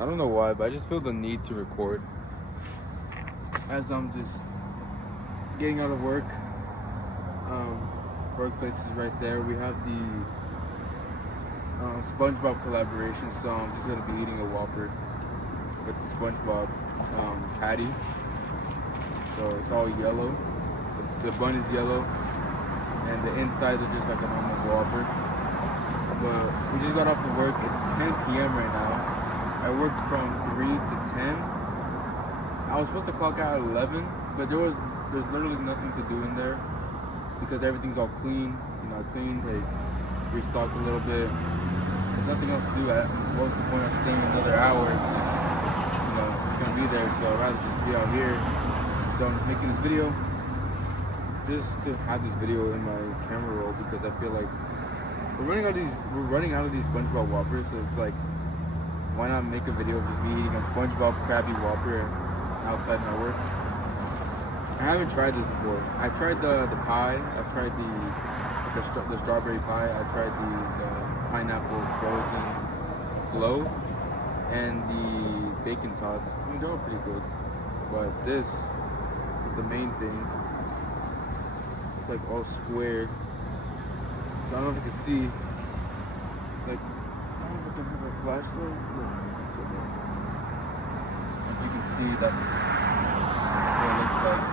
I don't know why, but I just feel the need to record as I'm just getting out of work. Workplace is right there. We have the SpongeBob collaboration, so I'm just gonna be eating a Whopper with the SpongeBob patty. So it's all yellow. The bun is yellow, and the insides are just like a normal Whopper. But we just got off of work. It's 10 p.m. right now. I worked from 3 to 10. I was supposed to clock out at 11, but there's literally nothing to do in there because everything's all clean. You know, I cleaned, I restocked a little bit. There's nothing else to do. What's the point of staying another hour? Because, you know, it's gonna be there, so I'd rather just be out here. So I'm making this video just to have this video in my camera roll because I feel like we're running out of these SpongeBob Whoppers, so it's like, why not make a video of just me eating a SpongeBob Krabby Whopper outside my work? I haven't tried this before. I've tried the pie. I've tried the strawberry pie. I've tried the pineapple frozen flow and the bacon tots. I mean, they're all pretty good, but this is the main thing. It's like all square. So I don't know if you can see. It's like, I don't know if I have a flashlight. Look, that's it there. If you can see, that's what it looks like.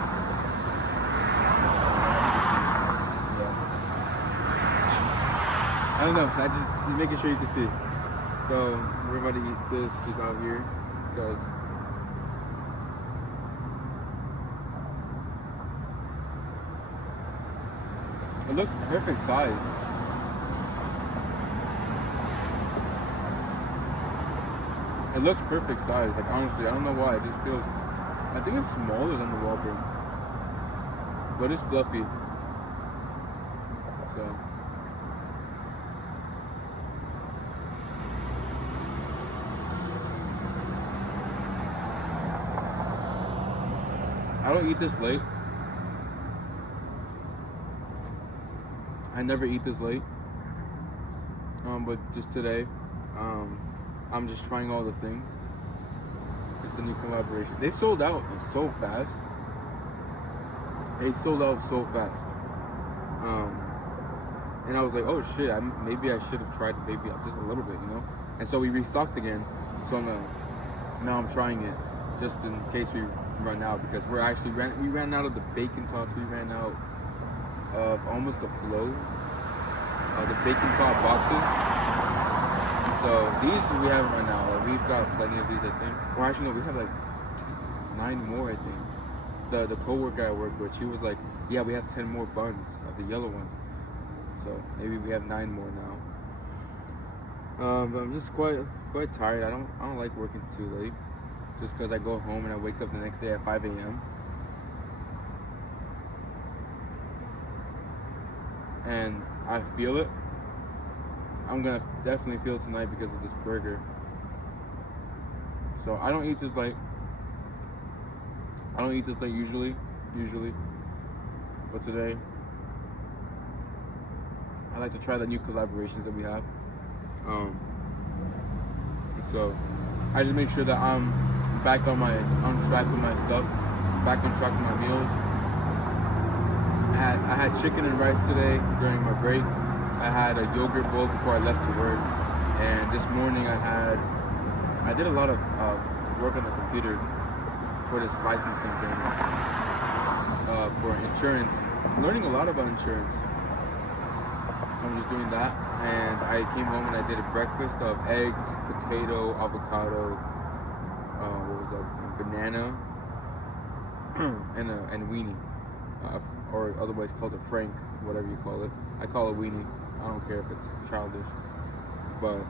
Yeah. I don't know. I just making sure you can see. So we're about to eat this just out here because it looks perfect sized. It looks perfect size. Like, honestly, I don't know why. It just feels, I think it's smaller than the Whopper, but it's fluffy. So I don't eat this late. I never eat this late. But just today, I'm just trying all the things. It's a new collaboration. They sold out so fast. And I was like, oh shit, maybe I should have tried maybe just a little bit, you know? And so we restocked again. So now I'm trying it just in case we run out, because we ran out of the bacon tots. We ran out of almost the flow, the bacon tot boxes. So these we have right now. Like, we've got plenty of these, I think. Well, actually, no, we have like 9 more, I think. The co-worker I work with, she was like, yeah, we have 10 more buns of the yellow ones. So maybe we have 9 more now. But I'm just quite tired. I don't like working too late, just because I go home and I wake up the next day at 5 a.m. and I feel it. I'm gonna definitely feel it tonight because of this burger. So I don't eat this late. Usually, but today I like to try the new collaborations that we have. So I just make sure that I'm back on track with my stuff, back on track with my meals. I had chicken and rice today during my break. I had a yogurt bowl before I left to work, and this morning I did a lot of work on the computer for this licensing thing for insurance. I'm learning a lot about insurance, so I'm just doing that. And I came home and I did a breakfast of eggs, potato, avocado, what was that thing? Banana, and weenie, or otherwise called a frank, whatever you call it. I call it weenie. I don't care if it's childish, but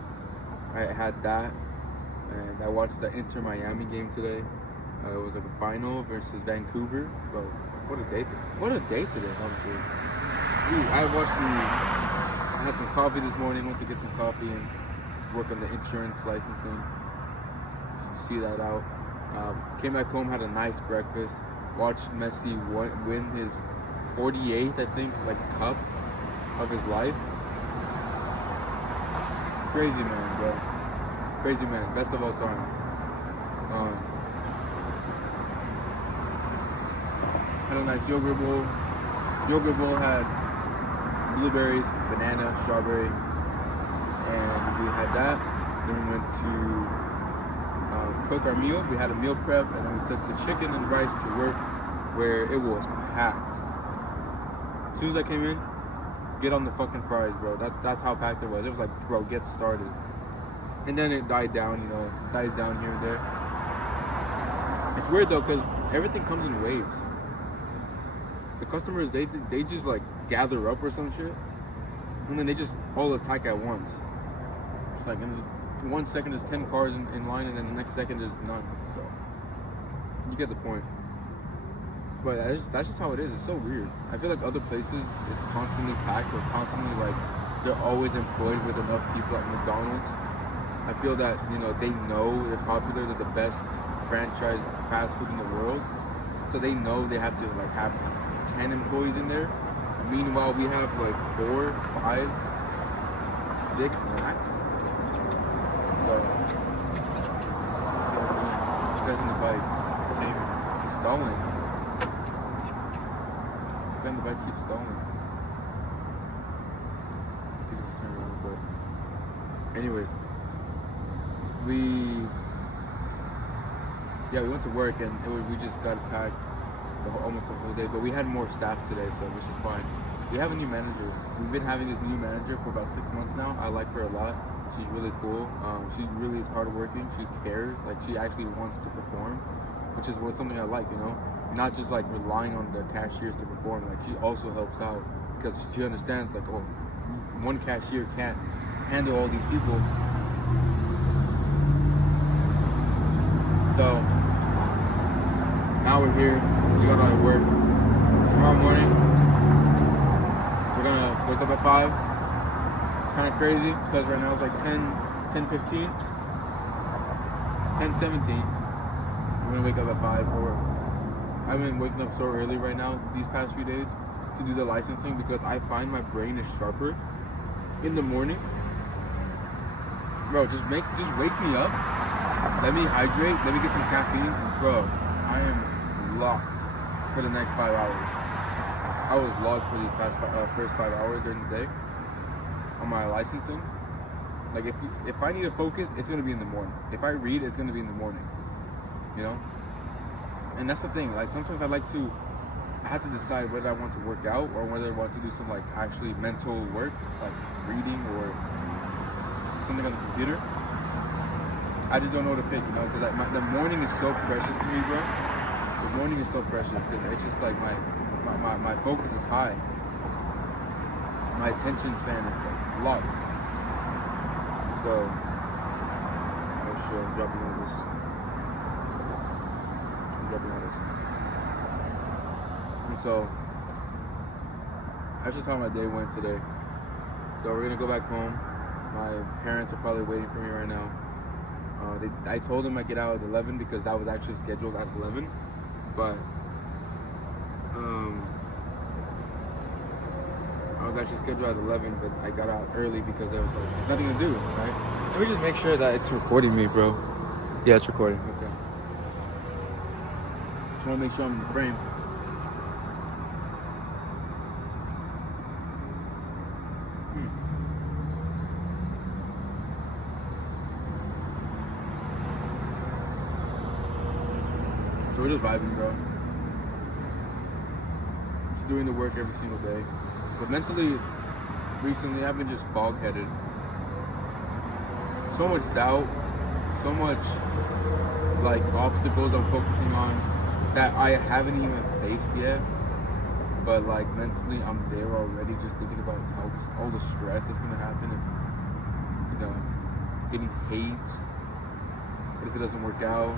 I had that, and I watched the Inter Miami game today. It was like a final versus Vancouver. Bro, what a day today, honestly. Dude, I had some coffee this morning. Went to get some coffee and work on the insurance licensing. So see that out. Came back home, had a nice breakfast. Watched Messi win his 48th, I think, like cup of his life. Crazy man, bro. Crazy man, best of all time. Had a nice yogurt bowl. Yogurt bowl had blueberries, banana, strawberry, and we had that. Then we went to cook our meal. We had a meal prep, and then we took the chicken and rice to work, where it was packed. As soon as I came in, get on the fucking fries, bro. That's how packed it was. It was like, bro, get started. And then it died down, you know, dies down here and there. It's weird though, because everything comes in waves. The customers, they just like gather up or some shit, and then they just all attack at once. It's like in 1 second there's 10 cars in line, and then the next second there's none. So you get the point. But that's just how it is. It's so weird. I feel like other places is constantly packed, or constantly like they're always employed with enough people at McDonald's. I feel that, you know, they know they're popular, they're the best franchise fast food in the world, so they know they have to like have 10 employees in there. Meanwhile, we have like 4, 5, 6 max. So, this guy's on the bike. He's stalling. This guy on the bike keeps stalling. I think he just turned around, but anyways, we went to work, and we just got packed almost the whole day, but we had more staff today, so which is fine. We have a new manager. We've been having this new manager for about 6 months now. I like her a lot. She's really cool. She really is hardworking. She cares. Like, she actually wants to perform, which is something I like, you know? Not just like relying on the cashiers to perform. Like, she also helps out because she understands, like, oh, one cashier can't handle all these people. So now we're here. She got out of work. Tomorrow morning, we're gonna wake up at 5. It's kind of crazy because right now it's like 10:15, 10:17. We're gonna wake up at 5. I've been waking up so early right now these past few days to do the licensing because I find my brain is sharper in the morning. Bro, just wake me up. Let me hydrate. Let me get some caffeine. Bro, I am locked for the next 5 hours. I was locked for these first 5 hours during the day on my licensing. Like, if I need to focus, it's gonna be in the morning. If I read, it's gonna be in the morning. You know? And that's the thing. Like, sometimes I have to decide whether I want to work out or whether I want to do some like actually mental work, like reading or something on the computer. I just don't know what to pick, you know, because the morning is so precious to me, bro. The morning is so precious because it's just like my focus is high. My attention span is like locked. So, oh shit, I'm dropping on this. And so, that's just how my day went today. So we're gonna go back home. My parents are probably waiting for me right now. I told them I'd get out at 11 because that was actually scheduled at 11, but I was actually scheduled at 11, but I got out early because there was like there's nothing to do, right? Let me just make sure that it's recording me, bro. Yeah, it's recording. Okay. Just want to make sure I'm in the frame. So we're just vibing, bro. Just doing the work every single day. But mentally, recently, I've been just fog-headed. So much doubt, so much, like, obstacles I'm focusing on that I haven't even faced yet. But, like, mentally, I'm there already, just thinking about all the stress that's gonna happen if, you know, getting hate. What if it doesn't work out?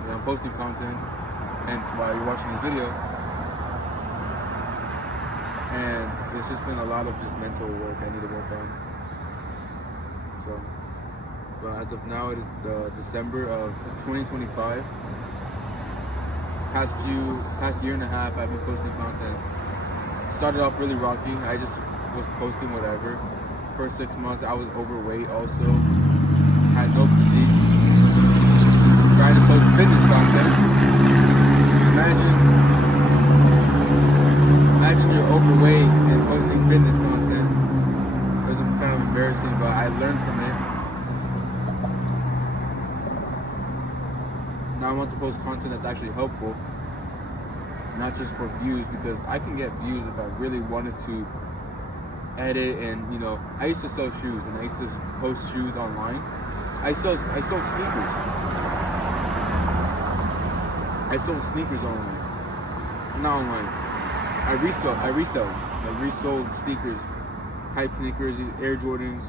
You know, I'm posting content, hence why you're watching this video. And it's just been a lot of just mental work I need to work on. So, but as of now, it is December of 2025. Past year and a half, I've been posting content. Started off really rocky. I just was posting whatever. First 6 months, I was overweight also. had no physique, trying to post fitness content. Imagine you're overweight and posting fitness content. It was kind of embarrassing, but I learned from it. Now I want to post content that's actually helpful, not just for views, because I can get views if I really wanted to edit. And you know, I used to sell shoes, and I used to post shoes online. I sold sneakers. I sold sneakers online. Not online. I resold sneakers, hype sneakers, Air Jordans,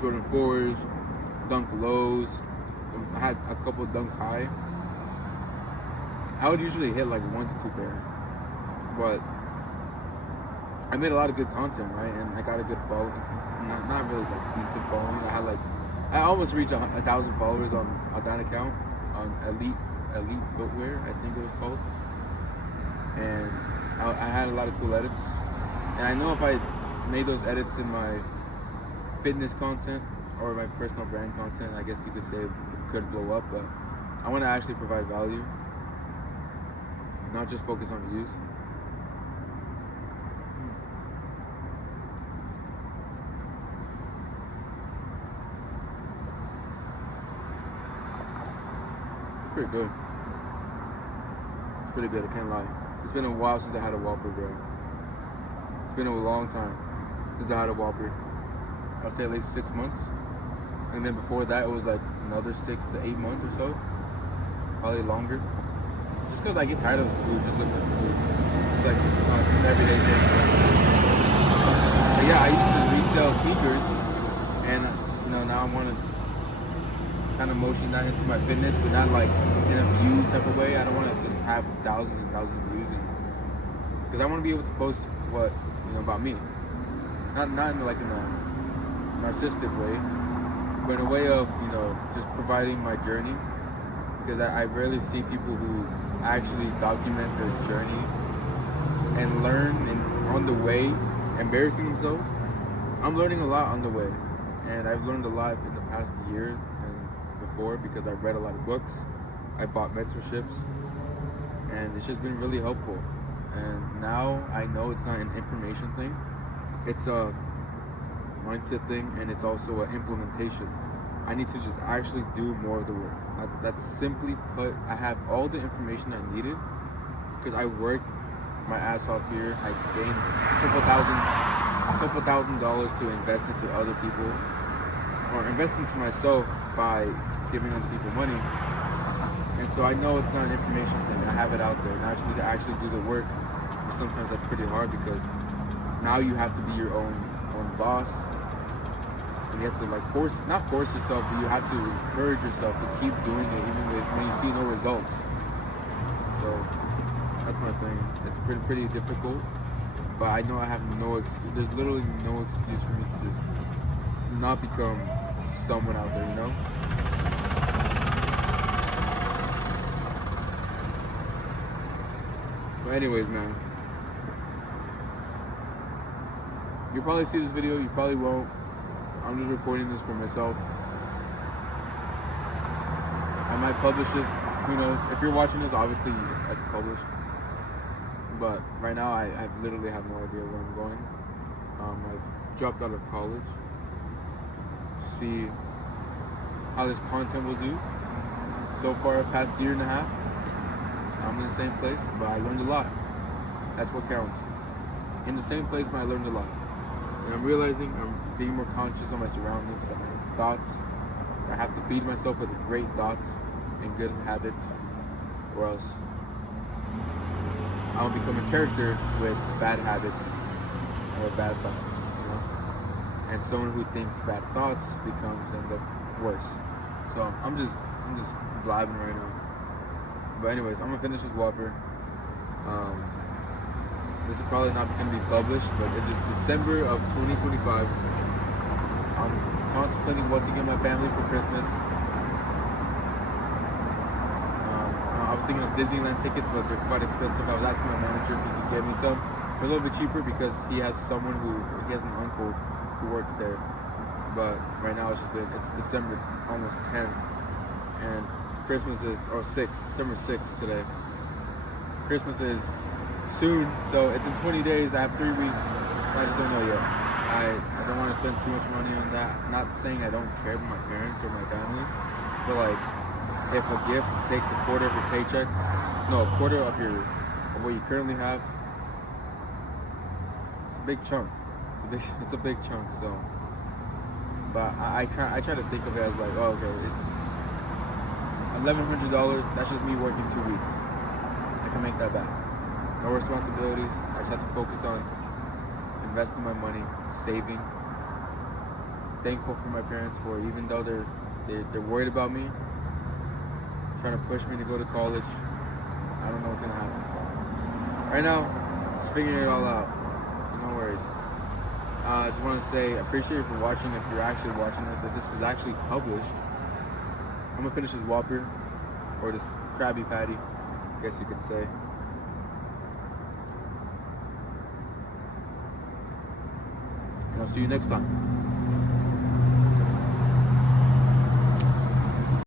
Jordan 4s, Dunk Lows. I had a couple Dunk High. I would usually hit like 1 to 2 pairs, but I made a lot of good content, right? And I got a good following. Not really like decent following. I almost reached 1,000 followers on that account, on Elite Footwear, I think it was called. And I had a lot of cool edits. And I know if I made those edits in my fitness content or my personal brand content, I guess you could say it could blow up. But I want to actually provide value, not just focus on views. It's pretty good. It's pretty good, I can't lie. It's been a while since I had a Whopper, bro. It's been a long time since I had a Whopper. I'll say at least 6 months. And then before that, it was like another 6 to 8 months or so. Probably longer. Just because I get tired of the food, just looking at the food. It's like, it's an everyday thing. But yeah, I used to resell sneakers. And, you know, now I want to kind of motion that into my fitness, but not like in a view type of way. I don't want to just have thousands and thousands of views, because I want to be able to post what, you know, about me, not in like in a narcissistic way, but in a way of, you know, just providing my journey, because I rarely see people who actually document their journey and learn and on the way, embarrassing themselves. I'm learning a lot on the way, and I've learned a lot in the past year before, because I've read a lot of books, I bought mentorships, and it's just been really helpful. And now I know it's not an information thing, it's a mindset thing, and it's also an implementation. I need to just actually do more of the work. That's simply put, I have all the information I needed, because I worked my ass off here. I gained a couple thousand dollars to invest into other people, or invest into myself by giving other people money. And so I know it's not an information thing. I have it out there. Now I just need to actually do the work. But sometimes that's pretty hard, because now you have to be your own boss. And you have to like not force yourself, but you have to encourage yourself to keep doing it even when you see no results. So that's my thing. It's pretty difficult, but I know I have no excuse. There's literally no excuse for me to just not become someone out there, you know? But anyways, man, you'll probably see this video, you probably won't. I'm just recording this for myself. I might publish this, who knows? If you're watching this, obviously it's published. But right now, I literally have no idea where I'm going. I've dropped out of college to see how this content will do. So far, past year and a half, I'm in the same place, but I learned a lot. That's what counts. In the same place, but I learned a lot. And I'm realizing I'm being more conscious of my surroundings, of my thoughts. I have to feed myself with great thoughts and good habits, or else I'll become a character with bad habits or bad thoughts, you know? And someone who thinks bad thoughts becomes end up worse. So I'm just blabbing right now. But anyways, I'm gonna finish this Whopper. This is probably not gonna be published, but it is December of 2025. I'm contemplating what to get my family for Christmas. I was thinking of Disneyland tickets, but they're quite expensive. I was asking my manager if he could get me some for a little bit cheaper, because he has an uncle who works there. But right now it's December almost 10th, and Christmas is, or 6th, December 6th today. Christmas is soon, so it's in 20 days. I have 3 weeks. I just don't know yet. I don't want to spend too much money on that. Not saying I don't care about my parents or my family, but like, if a gift takes a quarter of your paycheck, no, a quarter of what you currently have, it's a big chunk. It's a big chunk. So, but I try to think of it as like, oh, okay, it's $1,100. That's just me working 2 weeks. I can make that back. No responsibilities. I just have to focus on investing my money, saving. Thankful for my parents for, even though they're worried about me, trying to push me to go to college. I don't know what's gonna happen. So right now, just figuring it all out. So no worries. I just want to say I appreciate you for watching. If you're actually watching this, if this is actually published, I'm gonna finish this Whopper, or this Krabby Patty, I guess you could say. And I'll see you next time.